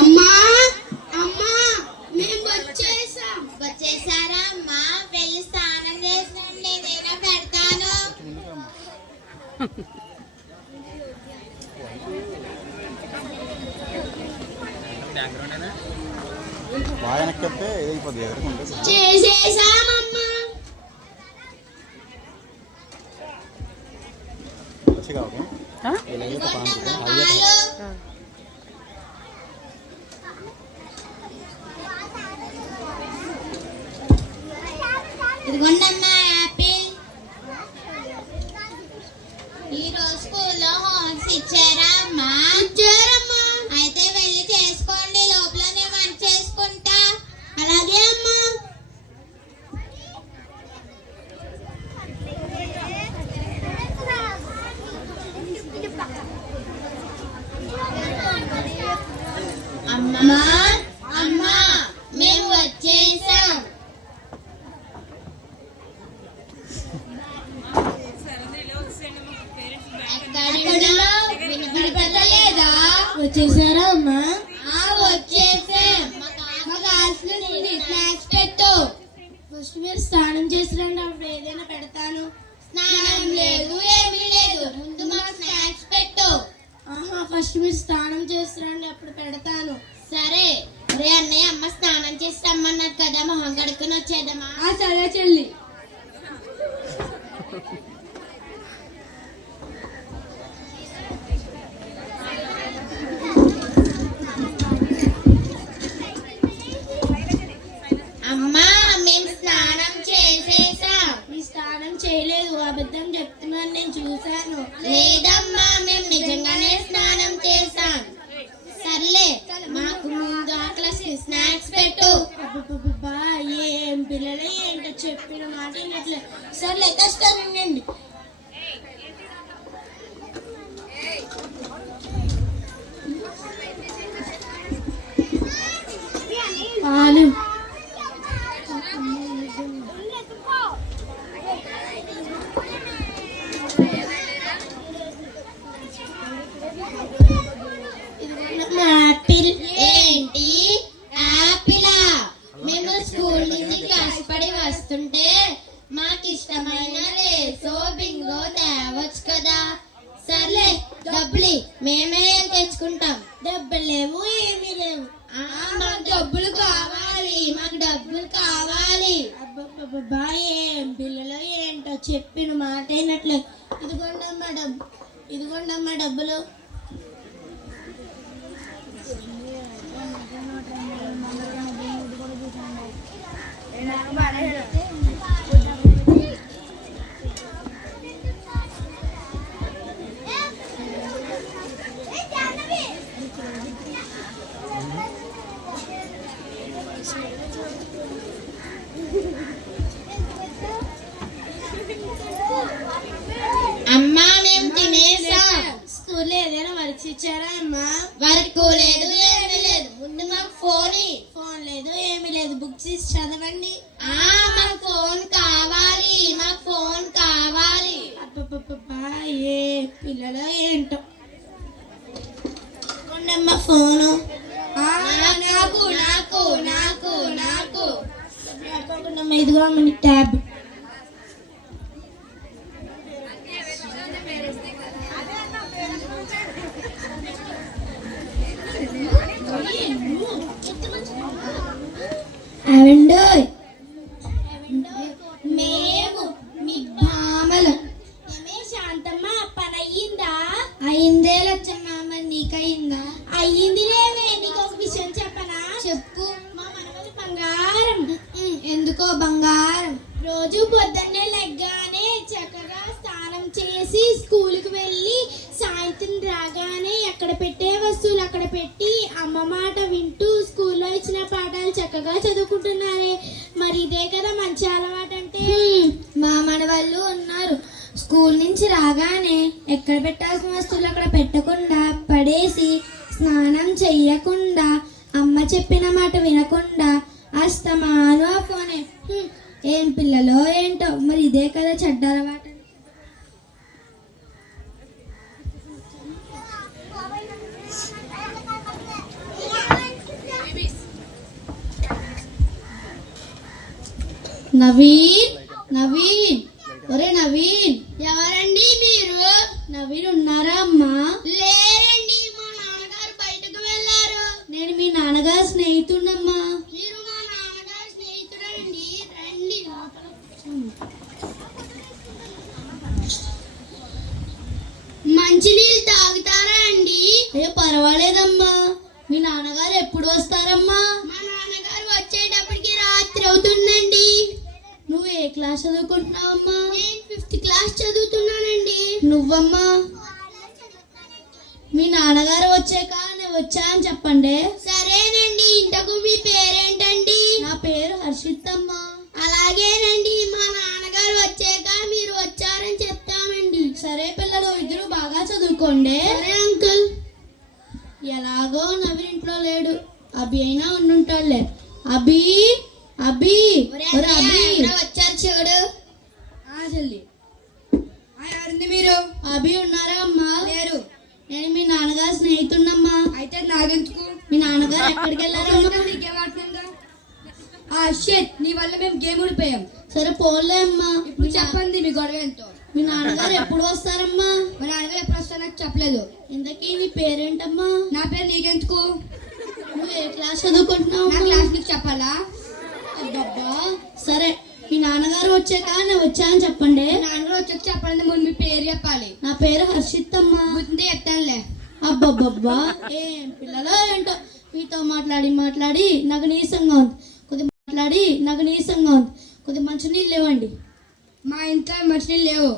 అమ్మా అమ్మా మేము వచ్చేసారా అమ్మా? వెళ్ళి స్నానం చేసినండి, ఏదైనా పెడతాను. చేసేసామమ్మా. ఇదిగోండమ్మా యాపిల్. ఈరోజు స్కూల్లో హోంవర్క్స్ ఇచ్చారా అమ్మా? ఇచ్చారమ్మా. అయితే వెళ్ళి చేసుకోండి, లోపల నేను వంట చేసుకుంటా. అలాగే అమ్మా. అమ్మా అమ్మా మేము వచ్చేసాం. వినపడలేదా? వచ్చేసారా అమ్మా? వచ్చేసాం. స్నాక్స్ పెట్టు. ఫస్ట్ మీరు స్నానం చేసిరండి, అప్పుడు ఏదైనా పెడతాను. స్నానం లేదు, ఏమీ లేదు, ముందు మాకు స్నాక్స్ పెట్టు. ఫస్ట్ మీరు స్నానం చేసిరండి, అప్పుడు పెడతాను. సరే. రే అన్నయ్య, అమ్మ స్నానం చేసి రమ్మన్నారు కదా, మొహం కడుక్కుని వచ్చేద్దామా? సరే చెల్లి. అమ్మా మేము స్నానం చేసేసాం. మీ స్నానం చేయలేదు, అబద్ధం చెప్తున్నాను, నేను చూశాను. లేదమ్మా మేము నిజంగానే స్నానం చేశాం. సర్లే, మాకు ముందు క్లాస్ స్నాక్స్ పెట్టు. ఏం పిల్లలు ఏంటో చెప్పిన మాట వినట్లేదు. సర్లే కష్టండి. పాలు యాపిల్. ఏంటి యాపిలా? మేము స్కూల్ నుంచి కష్టపడి వస్తుంటే మాకు ఇష్టమైన రేసో బింగో తేవచ్చు కదా. సర్లే డబ్బులు మేమే తెచ్చుకుంటాం. డబ్బులు లేవు, ఏమీ లేవు. మాకు డబ్బులు కావాలి, మాకు డబ్బులు కావాలి. అబ్బా ఏం పిల్లలు ఏంటో చెప్పిన మాట అయినట్లేదు. ఇదిగోండమ్మా డబ్బులు. అమ్మా మేము తినేసాం. స్కూల్లో ఏదైనా వర్క్స్ ఇచ్చారా అమ్మా? వర్క్ లేదు, ఏమీ లేదు. ముందు మాకు ఫోన్ లేదు, ఏమీ లేదు. బుక్స్ ఇచ్చి చదవండి. మాకు ఫోన్ కావాలి, మాకు ఫోన్ కావాలి. ఏ పిల్లలు ఏంటో. కొండమ్మ ఫోను. నాకు నాకు నాకు నాకు ఇదిగో ట్యాబ్. మేము మీ భామలు. శాంతమ్మ పని అయ్యిందా? అయిందే లచ్చమ్మ. నీకయిందా? అయ్యింది లేవే. నీకు ఒక విషయం చెప్పనా? చెప్పు. మా మనవలు బంగారం. ఎందుకో బంగారం? రోజు పొద్దున్నే లెగ్గానే చక్కగా స్నానం చేసి స్కూల్కి వెళ్ళి సాయంత్రం రాగానే ఎక్కడ పెట్టే వస్తువులు అక్కడ పెట్టి అమ్మ మాట వింటూ స్కూల్లో ఇచ్చిన పాఠాలు చక్కగా చదువుకుంటున్నారే. మరి ఇదే కదా మంచి అలవాటు అంటే. మా మనవాళ్ళు ఉన్నారు, స్కూల్ నుంచి రాగానే ఎక్కడ పెట్టాల్సిన వస్తువులు అక్కడ పెట్టకుండా పడేసి స్నానం చెయ్యకుండా అమ్మ చెప్పిన మాట వినకుండా అస్తమాను ఆ ఫోనే. ఏం పిల్లలో ఏంటో, మరి ఇదే కదా చెడ్డ అలవాటు. నవీన్ నవీన్ ఒరే నవీన్. ఎవరండి మీరు? నవీన్ ఉన్నారా అమ్మా? లేరండి, మా నాన్నగారు బయటకు వెళ్ళారు. నేను మీ నాన్నగారు స్నేహితుడమ్మా. మీరు మా నాన్నగారు స్నేహితుడండి, రండి లోపల. మంచినీళ్ళు తాగుతారా అండి? ఏ పర్వాలేదమ్మా. మీ నాన్నగారు ఎప్పుడు వస్తారమ్మా? మా నాన్నగారు వచ్చేటప్పటికి రాత్రి అవుతుందండి. నువ్వు ఏ క్లాస్ చదువుకుంటున్నావమ్మా? నేను 5th క్లాస్ చదువుతున్నానండి. నువ్వమ్మా? మీ నాన్నగారు వచ్చాక నేను వచ్చా అని చెప్పండి. సరేనండి. ఇంతకు మీ పేరేంటండి? నా పేరు హర్షిత్ అమ్మా. అలాగేనండి, మా నాన్నగారు వచ్చాక మీరు వచ్చారని చెప్తామండి. సరే పిల్లలు, ఇద్దరు బాగా చదువుకోండి. సరే అంకుల్. ఎలాగో నవీన్ ఇంట్లో లేడు, అభి అయినా ఉండుంటాడులే. అభి అభి వచ్చారు చూడు. చెల్లి ఎవరింది మీరు? అభి ఉన్నారా అమ్మా? లేరు. నేను మీ నాన్నగారు స్నేహితున్నమ్మా. అయితే నాగెందుకు? మీ నాన్నగారు ఎక్కడికి వెళ్ళారమ్మా? నీకేమవుతుందా? షెట్, నీ వల్ల మేము గేమ్ ఊడిపోయాం. సరే పోలే అమ్మా. ఇప్పుడు చెప్పండి మీ గొడవ ఎంతో. మీ నాన్నగారు ఎప్పుడు వస్తారమ్మా? మా నాన్నగారు ఎప్పుడు వస్తారో నాకు చెప్పలేదు. ఇంతకీ నీ పేరేంటమ్మా? నా పేరు నీకెందుకు? నువ్వు ఏ క్లాస్ చదువుకుంటున్నావు? నా క్లాస్ నీకు చెప్పాలా? అబ్బబ్బా, సరే. మీ నాన్నగారు వచ్చాక నేను వచ్చా అని చెప్పండి. నాన్నగారు వచ్చాక చెప్పండి. ముందు మీ పేరు చెప్పాలి. నా పేరు హర్షిత్ అమ్మా. గుర్తుంటే చెప్తానులే. అబ్బబ్బబ్బా, ఏం పిల్లలో ఏంటో. మీతో మాట్లాడి నాకు నీరసంగా ఉంది. కొద్ది మంచినీళ్ళు లేవండి. మా ఇంట్లో మంచినీళ్ళు లేవు.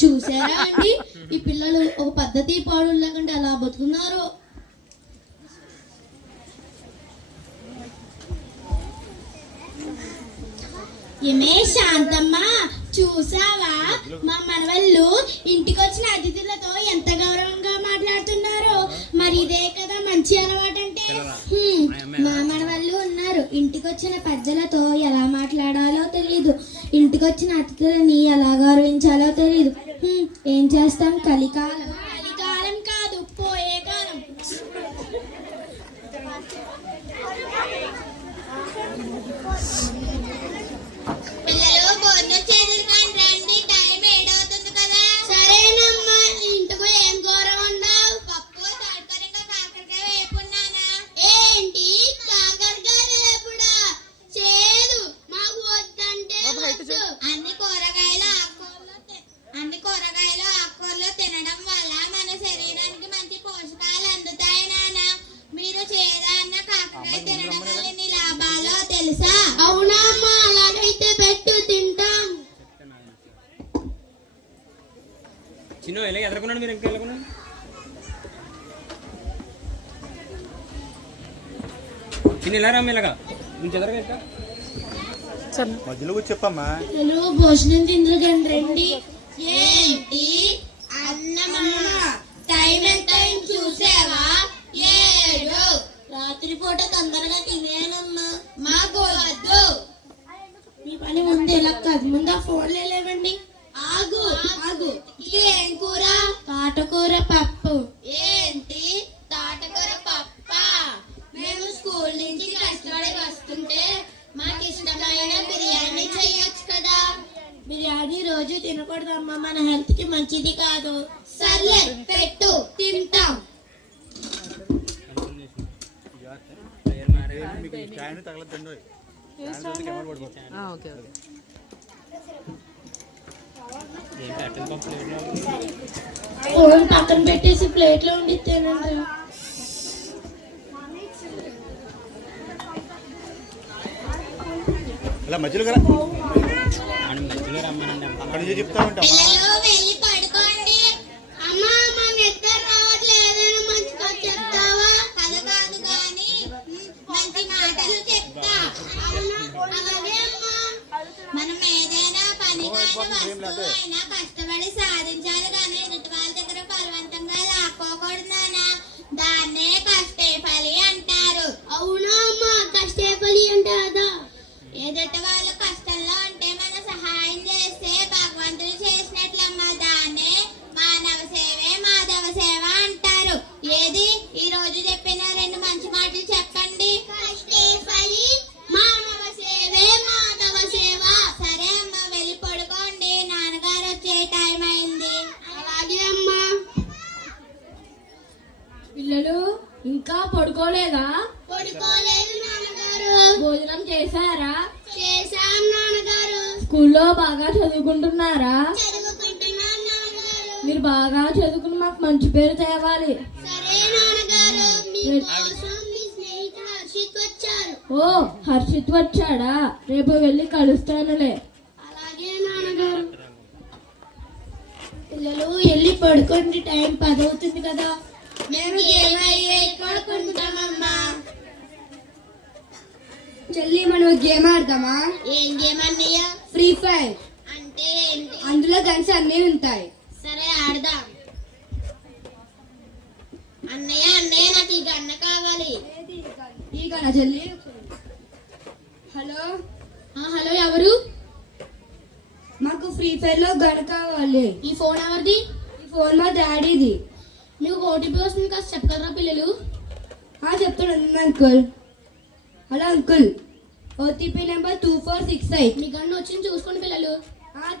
చూసారా అండి, ఈ పిల్లలు ఒక పద్ధతి పాడు లేకుండా ఎలా బతుకున్నారు. ఏమే శాంతమ్మ, చూసావా మా మనవళ్ళు ఇంటికొచ్చిన అతిథులతో ఎంత గౌరవంగా మాట్లాడుతున్నారు. మరి ఇదే కదా మంచి అలవాటు అంటే. మా మనవళ్ళు ఉన్నారు, ఇంటికొచ్చిన పెద్దలతో ఎలా మాట్లాడాలో తెలియదు, ఇంటికొచ్చిన అతిథులని ఎలా గౌరవించాలో తెలియదు. ఏం చేస్తాం, కలికాలం కాదు పోయే కాలం. పిల్లలు భోజనం చేదురు కానీ రండి, టైం 7 అవుతుంది కదా. సరేనమ్మా. ఇంటికి ఏం కూర వండావు? పప్పు, తడకరింగా కాకరకాయ వేపున్నానా. ఏంటి కాకరకాయ వేపుడా? చేదు, మాకు వద్దంటే అన్ని కూరగాయలు ఆకుకూరలు తినడం వల్ల మన శరీరానికి మంచి పోషకాలు అందుతాయి నాన్న. మీరు చేదన్న కాకరకాయ తినడం వల్ల ఎన్ని లాభాలో తెలుసా? అవునా అమ్మా? అలాగైతే పెట్టు, తింటాం. చిన్న ఎలా ఎదుర్కొన్నాడు మీరు? ఇంకా ఎదుర్కొన్నాడు చిన్న ఎలా రమ్మ ఇలాగా నుంచి ఎదరగా మధ్యలో చెప్పమ్మా. భోజనం తిందురు కానీ రండి. ఏంటి అన్నమా? టైం ఎంత చూసావా? 7. రాత్రిపూట తొందరగా తినేనమ్మా. మాకు వద్దు. మీ పని ముందు ఇలా కాదు, ముందు ఆ ఫోన్లు లేవండి. ఆగు. ఏం కూర? తోటకూర పప్పు. ఏంటి తోటకూర పప్పా? మేము స్కూల్ నుంచి కష్టపడి వస్తుంటే మాకు ఇష్టమైన బిర్యానీ చెయ్యొచ్చు కదా. బిర్యానీ రోజు తినకూడదమ్మా, మన హెల్త్ కి మంచిది కాదు. సర్లే పెట్టు, తింటాం. ఫోన్ పక్కన పెట్టేసి ప్లేట్ లో ఉండి తినండి. అలా మధ్యలో కదా అక్కడ నుంచి చెప్తా ఉంటా. వెళ్ళి పడుకోండి. అమ్మా మా నిద్ర రావట్లేదని మంచిగా చెప్తావా? కథ కాదు కానీ మంచి మాటలు చెప్తా. అలాగే అమ్మా. మనం ఏదైనా పని కానీ వస్తువు అయినా కష్టపడి సాధించాలి కానీ ఎదుటి వాళ్ళ దగ్గర బలవంతంగా లాక్కోకూడదు నాన్న. దాన్నే కష్టే ఫలి అంటారు. అవునా అమ్మా? కష్టే ఫలి అంటే అదా? ఎదుటి వాళ్ళు కష్టంలో ఉంటే మన సహాయం చేస్తే భగవంతుడు చేసినట్లమ్మా. దాన్నే మానవ సేవే మాధవ సేవ అంటారు. ఏది ఈ రోజు చెప్పిన 2 మంచి మాటలు చెప్పండి. కష్టే ఫలి, మానవ సేవే మాధవ సేవ. పిల్లలు ఇంకా పడుకోలేదా? పడుకోలేదు నాన్నగారు. భోజనం చేశారా? చేశాం నాన్నగారు. స్కూల్లో బాగా చదువుకుంటున్నారా? చదువుకుంటున్నాం నాన్నగారు. మీరు బాగా చదువుకుని మాకు మంచి పేరు తేవాలి. సరే నాన్నగారు. మీకోసం మీ స్నేహితుడు హర్షిత్ వచ్చారు. ఓ, హర్షిత్ వచ్చాడా? రేపు వెళ్ళి కలుస్తానులే. అలాగే నాన్నగారు. పిల్లలు వెళ్ళి పడుకోండి, టైం 10 అవుతుంది కదా. మేము ఏమయ్యే పడుకుంటామమ్మా. చెల్లి మనం గేమ్ ఆడదామా? ఏం గేమ్ అన్నయ్య? Free fire. అంటే ఏంటి? అందులో గన్స్ అన్నీ ఉంటాయి. సరే ఆడదాం. అన్నయ్య అన్నయ్య నాకు ఈ గన్న కావాలి. ఈ గన చెల్లి. హలో హలో, ఎవరు? మాకు ఫ్రీ ఫైర్ లో గన్ కావాలి. ఈ ఫోన్ ఎవరిది? ఈ ఫోన్ మా డాడీది. మీకు ఓటీపీ వస్తుంది, కాస్త చెప్పగలరా పిల్లలు? చెప్తాను uncle. Hello uncle, OTP number 2468. మీ గన్ను వచ్చింది చూసుకోండి పిల్లలు.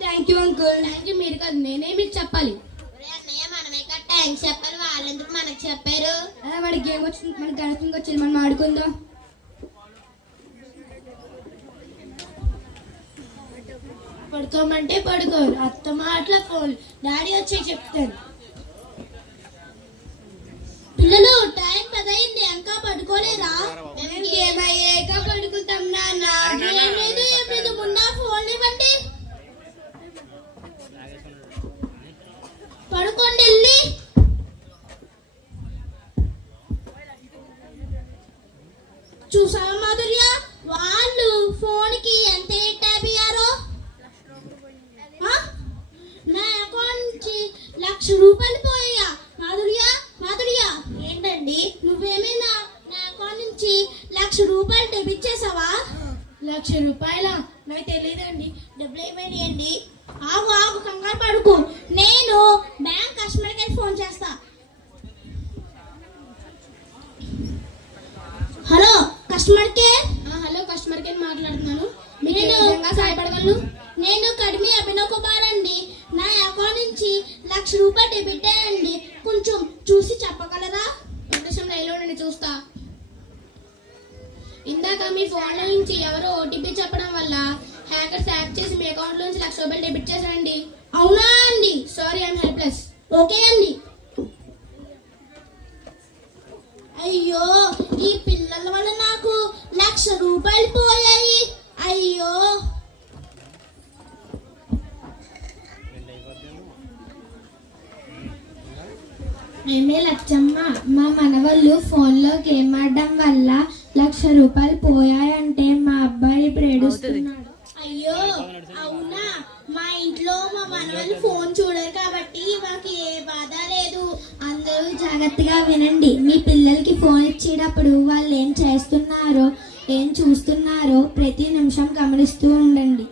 Thank you uncle. Thank you మీరు కాదు, నేనే మీకు చెప్పాలి. అన్నయ్య మనమే థ్యాంక్స్ చెప్పాలి, వాళ్ళెందుకు మనకు చెప్పారు? మన గేమ్ వచ్చింది, మన గణపతికి వచ్చింది, మనం ఆడుకుందాం. పడుకోమంటే పడుకోరు, అత్త మాటల ఫోన్. డాడీ వచ్చి చెప్తాను. పిల్లలు టైం 10 అయింది, ఇంకా పడుకోలేరా? ఏమయ్యాక పడుకుంటాం నాన్న. ఏం లేదు ముందు ఫోన్ ఇవ్వండి. పడుకోండి వెళ్ళి. చూసావా మాధుర్య, వాళ్ళు ఫోన్ కి ఎంత ట్యాప్ అయ్యారో? నా అకౌంట్ నుంచి 1,00,000 రూపాయలు పోయా. మాధుర్య మాధుర్య, ఏంటండి? నువ్వేమైనా నా అకౌంట్ నుంచి 1,00,000 రూపాయలు డెబిట్ చేసావా? 1,00,000 రూపాయల? నాకు తెలియదండి. డబ్బులు ఏమైనాయండి? ఆగు కంగారు పడుకో, నేను బ్యాంక్ కస్టమర్ కేర్ ఫోన్ చేస్తా. Hello customer care. Hello customer care మాట్లాడుతున్నాను. నేను సహాయపడగలను. నేను కడిమి అభినవ్ కుమార్ అండి. నా అకౌంట్ నుంచి 1,00,000 రూపాయలు డెబిట్ అయ్యండి. కొంచెం చూసి చెప్పగలరా? నిమిషం లైన్లో ఉండండి, చూస్తా. ఇందాక మీ ఫోన్ నుంచి ఎవరో ఓటీపీ చెప్పడం వల్ల హ్యాకర్స్ హ్యాక్ చేసి మీ అకౌంట్ నుంచి 1,00,000 రూపాయలు డెబిట్ చేశారండి. అవునా అండి? Sorry, I'm helpless. ఓకే అండి. అయ్యో, ఈ పిల్లల వల్ల నాకు 1,00,000 రూపాయలు పోయాయి. అయ్యో. మేమే లచ్చమ్మ, మా మనవళ్ళు ఫోన్లో గేమ్ ఆడడం వల్ల 1,00,000 రూపాయలు పోయాయంటే మా అబ్బాయి ఇప్పుడు ఏడుస్తున్నాడు. అయ్యో అవునా? మా ఇంట్లో మా మనవళ్ళు ఫోన్ చూడరు కాబట్టి మాకు ఏ బాధ లేదు. అందరూ జాగ్రత్తగా వినండి. మీ పిల్లలకి ఫోన్ ఇచ్చేటప్పుడు వాళ్ళు ఏం చేస్తున్నారో, ఏం చూస్తున్నారో ప్రతి నిమిషం గమనిస్తూ ఉండండి.